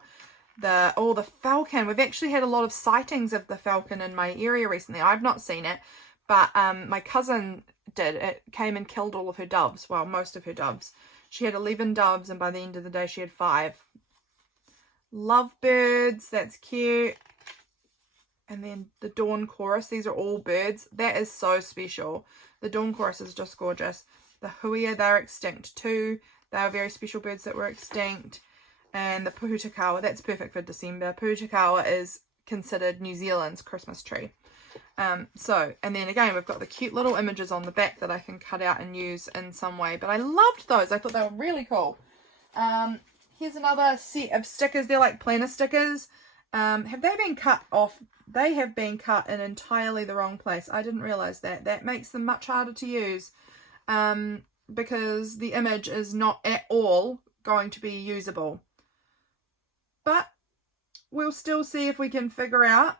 The falcon. We've actually had a lot of sightings of the falcon in my area recently. I've not seen it, but my cousin did. It came and killed all of her doves. Well, most of her doves. She had 11 doves, and by the end of the day she had 5. Lovebirds. That's cute. And then the dawn chorus. These are all birds. That is so special. The dawn chorus is just gorgeous. The huia, they're extinct too. They are very special birds that were extinct. And the puhutakawa, that's perfect for December. Puhutakawa is considered New Zealand's Christmas tree. And then again, we've got the cute little images on the back that I can cut out and use in some way. But I loved those. I thought they were really cool. Here's another set of stickers. They're like planner stickers. Have they been cut off? They have been cut in entirely the wrong place. I didn't realize that. That makes them much harder to use because the image is not at all going to be usable. But we'll still see if we can figure out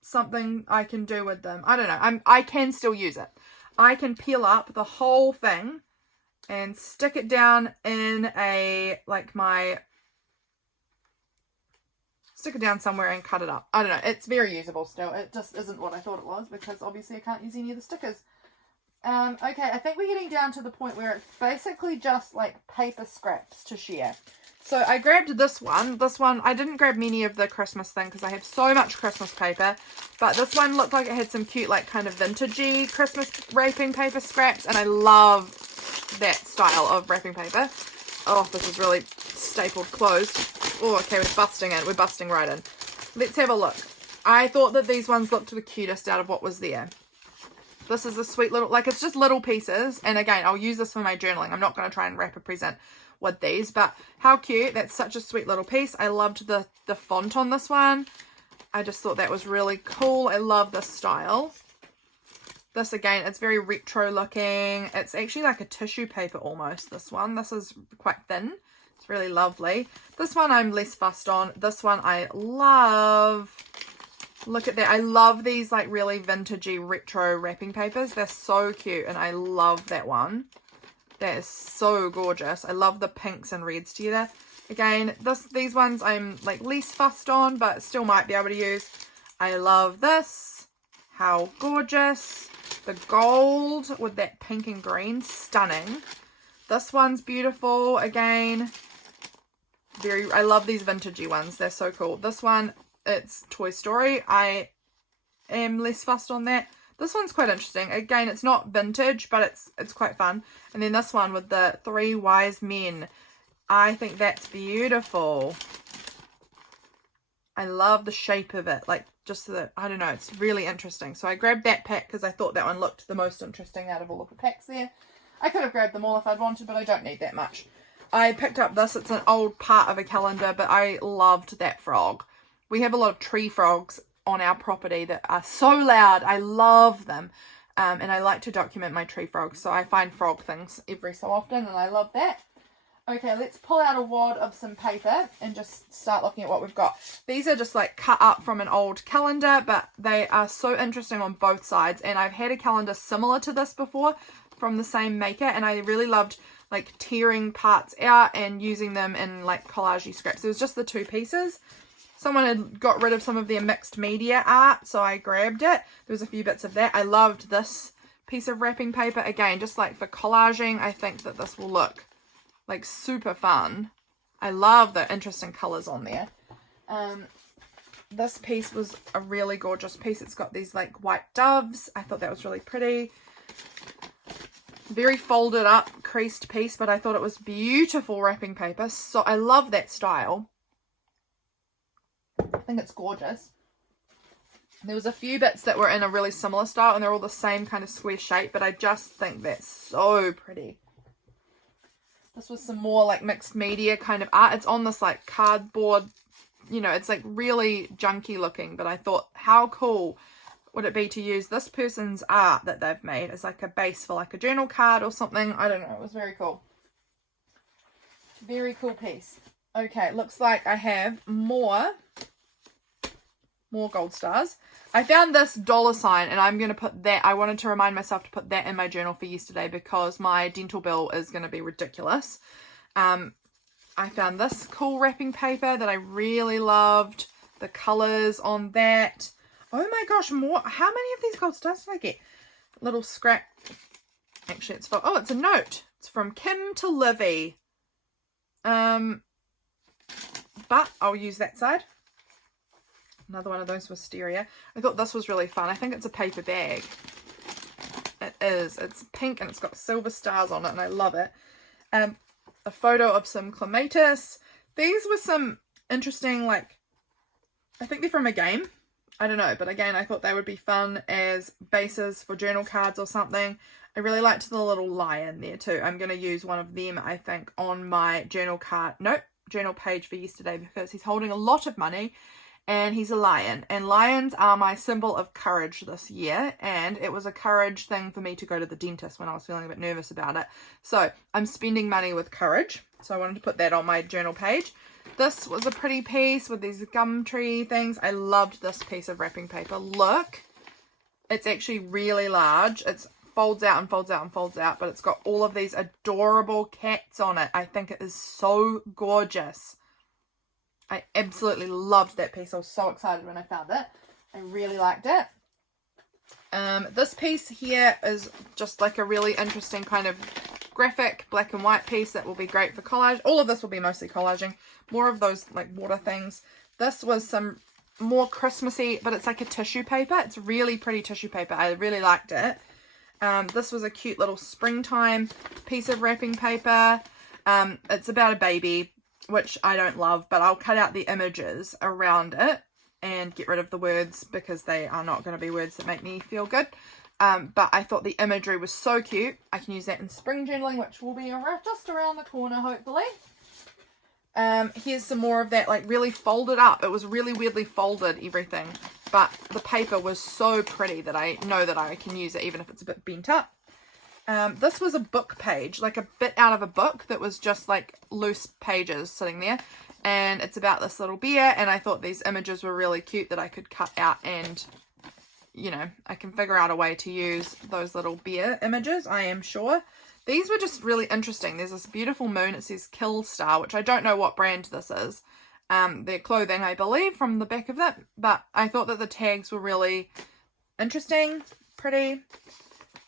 something I can do with them. I don't know. I can still use it. I can peel up the whole thing and stick it down in stick it down somewhere and cut it up. I don't know. It's very usable still. It just isn't what I thought it was because obviously I can't use any of the stickers. Okay, I think we're getting down to the point where it's basically just like paper scraps to share. So I grabbed this one. This one, I didn't grab many of the Christmas thing because I have so much Christmas paper. But this one looked like it had some cute, like kind of vintagey Christmas wrapping paper scraps. And I love that style of wrapping paper. Oh, this is really stapled closed. Oh, okay, we're busting in. We're busting right in. Let's have a look. I thought that these ones looked the cutest out of what was there. This is a sweet little, like it's just little pieces. And again, I'll use this for my journaling. I'm not going to try and wrap a present with these, but how cute. That's such a sweet little piece. I loved the font on this one. I just thought that was really cool. I love this style. This again, it's very retro looking. It's actually like a tissue paper almost, this one. This is quite thin. It's really lovely. This one I'm less fussed on. This one I love. Look at that. I love these like really vintagey retro wrapping papers. They're so cute and I love that one. That is so gorgeous. I love the pinks and reds together. Again, these ones I'm like less fussed on, but still might be able to use. I love this. How gorgeous. The gold with that pink and green. Stunning. This one's beautiful. Again, I love these vintagey ones. They're so cool. This one, it's Toy Story. I am less fussed on that. This one's quite interesting. Again, it's not vintage, but it's quite fun. And then this one with the 3 wise men. I think that's beautiful. I love the shape of it. Like, just the, I don't know, it's really interesting. So I grabbed that pack because I thought that one looked the most interesting out of all of the packs there. I could have grabbed them all if I'd wanted, but I don't need that much. I picked up this. It's an old part of a calendar, but I loved that frog. We have a lot of tree frogs on our property that are so loud. I love them. And I like to document my tree frogs. So I find frog things every so often, and I love that. Okay, let's pull out a wad of some paper and just start looking at what we've got. These are just like cut up from an old calendar, but they are so interesting on both sides. And I've had a calendar similar to this before from the same maker, and I really loved like tearing parts out and using them in like collage scraps. It was just the 2 pieces. Someone had got rid of some of their mixed media art, so I grabbed it. There was a few bits of that. I loved this piece of wrapping paper. Again, just like for collaging, I think that this will look like super fun. I love the interesting colours on there. This piece was a really gorgeous piece. It's got these like white doves. I thought that was really pretty. Very folded up, creased piece, but I thought it was beautiful wrapping paper. So I love that style. I think it's gorgeous. There was a few bits that were in a really similar style, and they're all the same kind of square shape, but I just think that's so pretty. This was some more like mixed media kind of art. It's on this like cardboard, you know, it's like really junky looking, but I thought how cool would it be to use this person's art that they've made as like a base for like a journal card or something. I don't know. It was very cool. Very cool piece. Okay, looks like I have more gold stars. I found this $sign, and I'm going to put that, I wanted to remind myself to put that in my journal for yesterday because my dental bill is going to be ridiculous. I found this cool wrapping paper that I really loved. The colours on that. Oh my gosh, more. How many of these gold stars did I get? Little scrap. Actually, it's for, oh, it's a note. It's from Kim to Livy. But I'll use that side. Another one of those wisteria. I thought this was really fun. I think it's a paper bag. It is. It's pink and it's got silver stars on it, and I love it. A photo of some clematis. These were some interesting, like, I think they're from a game. I don't know, but again, I thought they would be fun as bases for journal cards or something. I really liked the little lion there too. I'm going to use one of them, I think, on my journal page for yesterday because he's holding a lot of money. And he's a lion, and lions are my symbol of courage this year, and it was a courage thing for me to go to the dentist when I was feeling a bit nervous about it. So I'm spending money with courage, so I wanted to put that on my journal page. This was a pretty piece with these gum tree things. I loved this piece of wrapping paper. Look, it's actually really large. It folds out and folds out and folds out, but it's got all of these adorable cats on it. I think it is so gorgeous. I absolutely loved that piece. I was so excited when I found it. I really liked it. This piece here is just like a really interesting kind of graphic black and white piece that will be great for collage. All of this will be mostly collaging. More of those like water things. This was some more Christmassy, but it's like a tissue paper. It's really pretty tissue paper. I really liked it. This was a cute little springtime piece of wrapping paper. It's about a baby, which I don't love, but I'll cut out the images around it and get rid of the words because they are not going to be words that make me feel good. But I thought the imagery was so cute. I can use that in spring journaling, which will be just around the corner, hopefully. Here's some more of that, like really folded up. It was really weirdly folded, everything. But the paper was so pretty that I know that I can use it even if it's a bit bent up. This was a book page, like a bit out of a book that was just like loose pages sitting there, and it's about this little bear, and I thought these images were really cute that I could cut out, and you know, I can figure out a way to use those little bear images, I am sure. These were just really interesting. There's this beautiful moon. It says Kill Star, which I don't know what brand this is. Their clothing, I believe, from the back of it, but I thought that the tags were really interesting, pretty.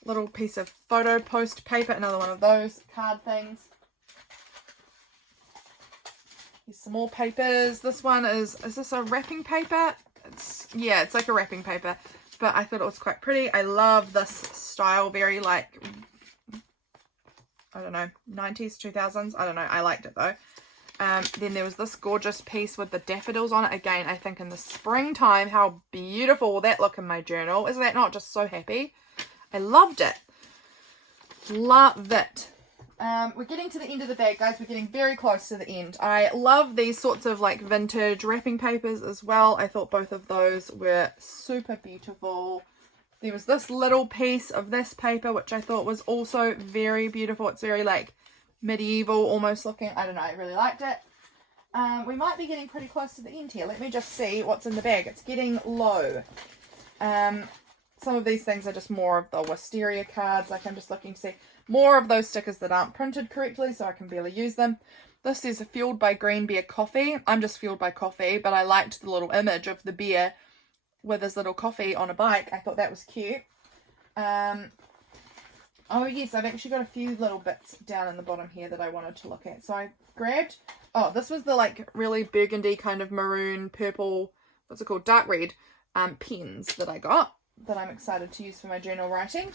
Little piece of photo post paper, another one of those card things. Here's some more papers. This one is this a wrapping paper? Yeah, it's like a wrapping paper. but I thought it was quite pretty. I love this style, very like, I don't know, 90s, 2000s. I don't know. I liked it though. Then there was this gorgeous piece with the daffodils on it. Again, I think in the springtime, how beautiful will that look in my journal? Isn't that not just so happy? I loved it. Love it. We're getting to the end of the bag, guys. We're getting very close to the end. I love these sorts of like vintage wrapping papers as well. I thought both of those were super beautiful. There was this little piece of this paper, which I thought was also very beautiful. It's very like medieval almost looking. I don't know. I really liked it. We might be getting pretty close to the end here. Let me just see what's in the bag. It's getting low. Some of these things are just more of the wisteria cards. Like I'm just looking to see more of those stickers that aren't printed correctly, so I can barely use them. This is fueled by green beer coffee. I'm just fueled by coffee, but I liked the little image of the beer with his little coffee on a bike. I thought that was cute. Oh yes, I've actually got a few little bits down in the bottom here that I wanted to look at. So I grabbed, oh, this was the like really burgundy kind of maroon, purple, what's it called, dark red pens that I got, that I'm excited to use for my journal writing.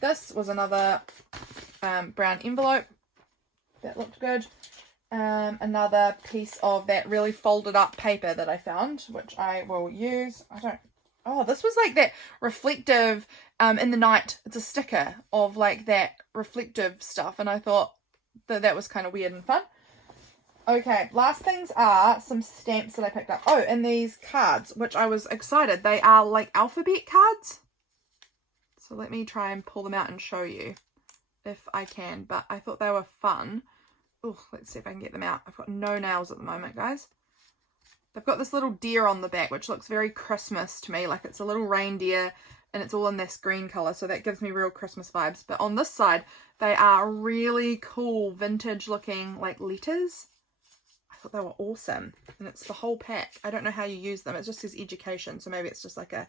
This was another brown envelope that looked good. Another piece of that really folded up paper that I found, which I will use. Oh, this was like that reflective in the night. It's a sticker of like that reflective stuff, and I thought that was kind of weird and fun. Okay, last things are some stamps that I picked up. Oh, and these cards, which I was excited. They are like alphabet cards. So let me try and pull them out and show you if I can. But I thought they were fun. Oh, let's see if I can get them out. I've got no nails at the moment, guys. They've got this little deer on the back, which looks very Christmas to me. Like it's a little reindeer and it's all in this green colour. So that gives me real Christmas vibes. But on this side, they are really cool vintage looking like letters. I thought they were awesome. And it's the whole pack. I don't know how you use them. It just says education. So maybe it's just like a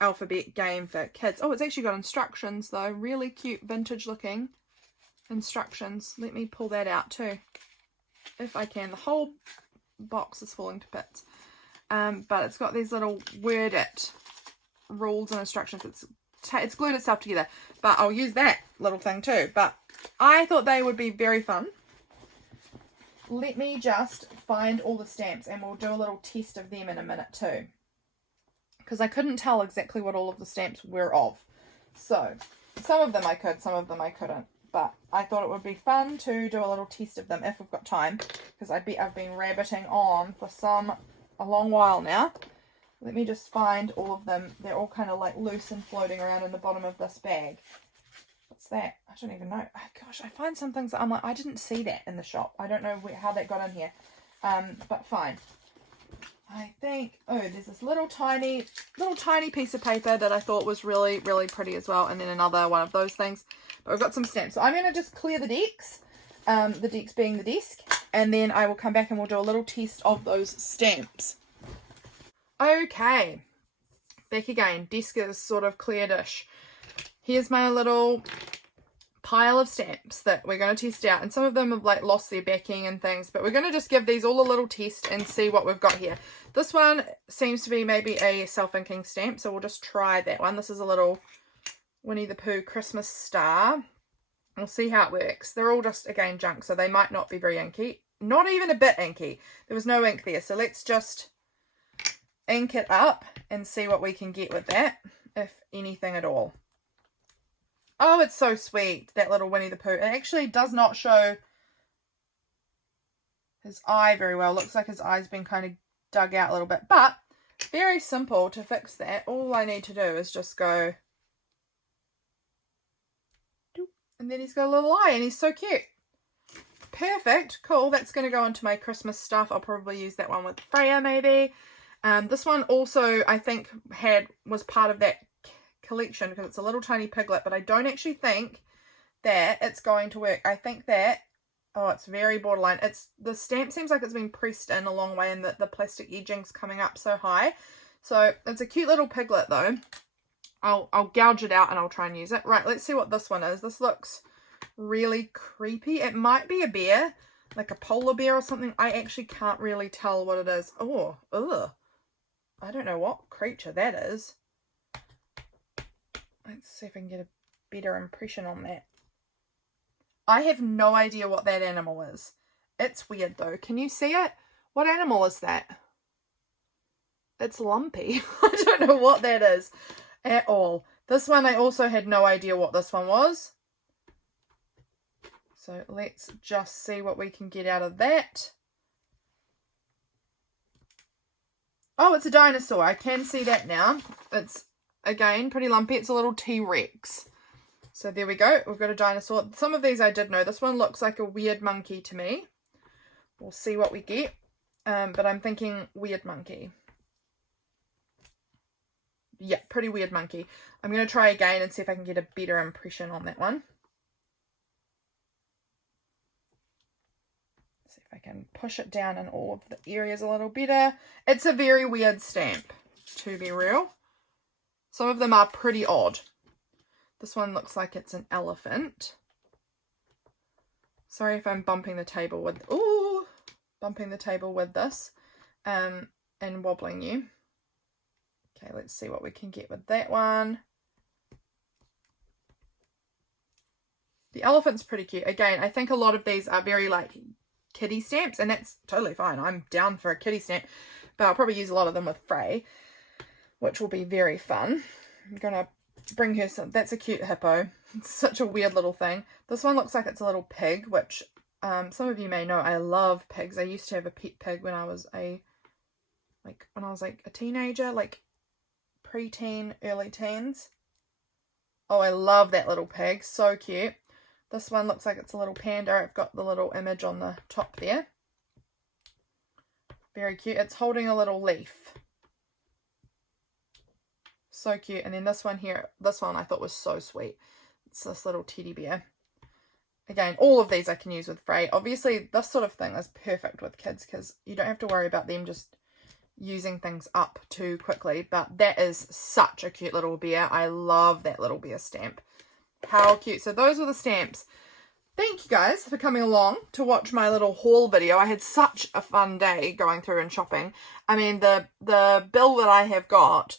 alphabet game for kids. Oh, it's actually got instructions though. Really cute vintage looking instructions. Let me pull that out too, if I can. The whole box is falling to bits. But it's got these little worded rules and instructions. It's glued itself together. But I'll use that little thing too. But I thought they would be very fun. Let me just find all the stamps and we'll do a little test of them in a minute too, because I couldn't tell exactly what all of the stamps were of. So some of them I could, some of them I couldn't. But I thought it would be fun to do a little test of them if we've got time, because I've been rabbiting on for a long while now. Let me just find all of them. They're all kind of like loose and floating around in the bottom of this bag. What's that? I don't even know. Oh, gosh, I find some things that I'm like, I didn't see that in the shop. I don't know how that got in here. But fine. I think, oh, there's this little tiny piece of paper that I thought was really, really pretty as well. And then another one of those things. But we've got some stamps. So I'm going to just clear the decks. The decks being the desk. And then I will come back and we'll do a little test of those stamps. Okay. Back again. Desk is sort of cleared-ish. Here's my little pile of stamps that we're going to test out, and some of them have like lost their backing and things, but we're going to just give these all a little test and see what we've got here. This one seems to be maybe a self-inking stamp, so we'll just try that one. This is a little Winnie the Pooh Christmas star. We'll see how it works. They're all just, again, junk, so they might not be very inky. Not even a bit inky. There was no ink there, so let's just ink it up and see what we can get with that, if anything at all. Oh, it's so sweet, that little Winnie the Pooh. It actually does not show his eye very well. Looks like his eye's been kind of dug out a little bit. But very simple to fix that. All I need to do is just go, and then he's got a little eye and he's so cute. Perfect. Cool. That's going to go into my Christmas stuff. I'll probably use that one with Freya maybe. This one also, I think, was part of that collection because it's a little tiny piglet, but I don't actually think that it's going to work. I think that, oh, it's very borderline. The stamp seems like it's been pressed in a long way and the plastic edging's coming up so high. So it's a cute little piglet though. I'll gouge it out and I'll try and use it. Right, let's see what this one is. This looks really creepy. It might be a bear, like a polar bear or something. I actually can't really tell what it is. Oh, ugh. I don't know what creature that is. Let's see if I can get a better impression on that. I have no idea what that animal is. It's weird though. Can you see it? What animal is that? It's lumpy. I don't know what that is at all. This one, I also had no idea what this one was. So let's just see what we can get out of that. Oh, it's a dinosaur. I can see that now. It's, again, pretty lumpy. It's a little T-Rex. So there we go. We've got a dinosaur. Some of these I did know. This one looks like a weird monkey to me. We'll see what we get. But I'm thinking weird monkey. Yeah, pretty weird monkey. I'm going to try again and see if I can get a better impression on that one. See if I can push it down in all of the areas a little better. It's a very weird stamp, to be real. Some of them are pretty odd. This one looks like it's an elephant. Sorry if I'm bumping the table with, bumping the table with this, and wobbling you. Okay, let's see what we can get with that one. The elephant's pretty cute. Again, I think a lot of these are very like kitty stamps, and that's totally fine. I'm down for a kitty stamp, but I'll probably use a lot of them with Frey, which will be very fun. I'm gonna bring her some. That's a cute hippo. It's such a weird little thing. This one looks like it's a little pig, which some of you may know I love pigs. I used to have a pet pig when I was a teenager, like preteen, early teens. Oh, I love that little pig. So cute. This one looks like it's a little panda. I've got the little image on the top there. Very cute. It's holding a little leaf. So cute. And then this one here, this one I thought was so sweet. It's this little teddy bear. Again, all of these I can use with Frey. Obviously, this sort of thing is perfect with kids because you don't have to worry about them just using things up too quickly. But that is such a cute little bear. I love that little bear stamp. How cute. So those were the stamps. Thank you guys for coming along to watch my little haul video. I had such a fun day going through and shopping. I mean, the bill that I have got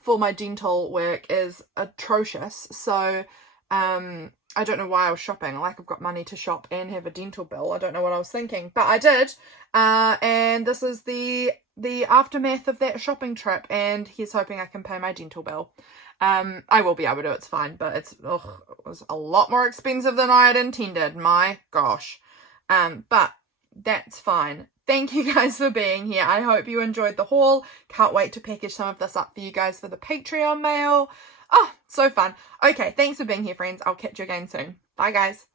for my dental work is atrocious. So I don't know why I was shopping. Like, I've got money to shop and have a dental bill. I don't know what I was thinking, but I did. And this is the aftermath of that shopping trip, and here's hoping I can pay my dental bill. I will be able to, it's fine, but it was a lot more expensive than I had intended. My gosh. But that's fine. Thank you guys for being here. I hope you enjoyed the haul. Can't wait to package some of this up for you guys for the Patreon mail. Oh, so fun. Okay, thanks for being here, friends. I'll catch you again soon. Bye, guys.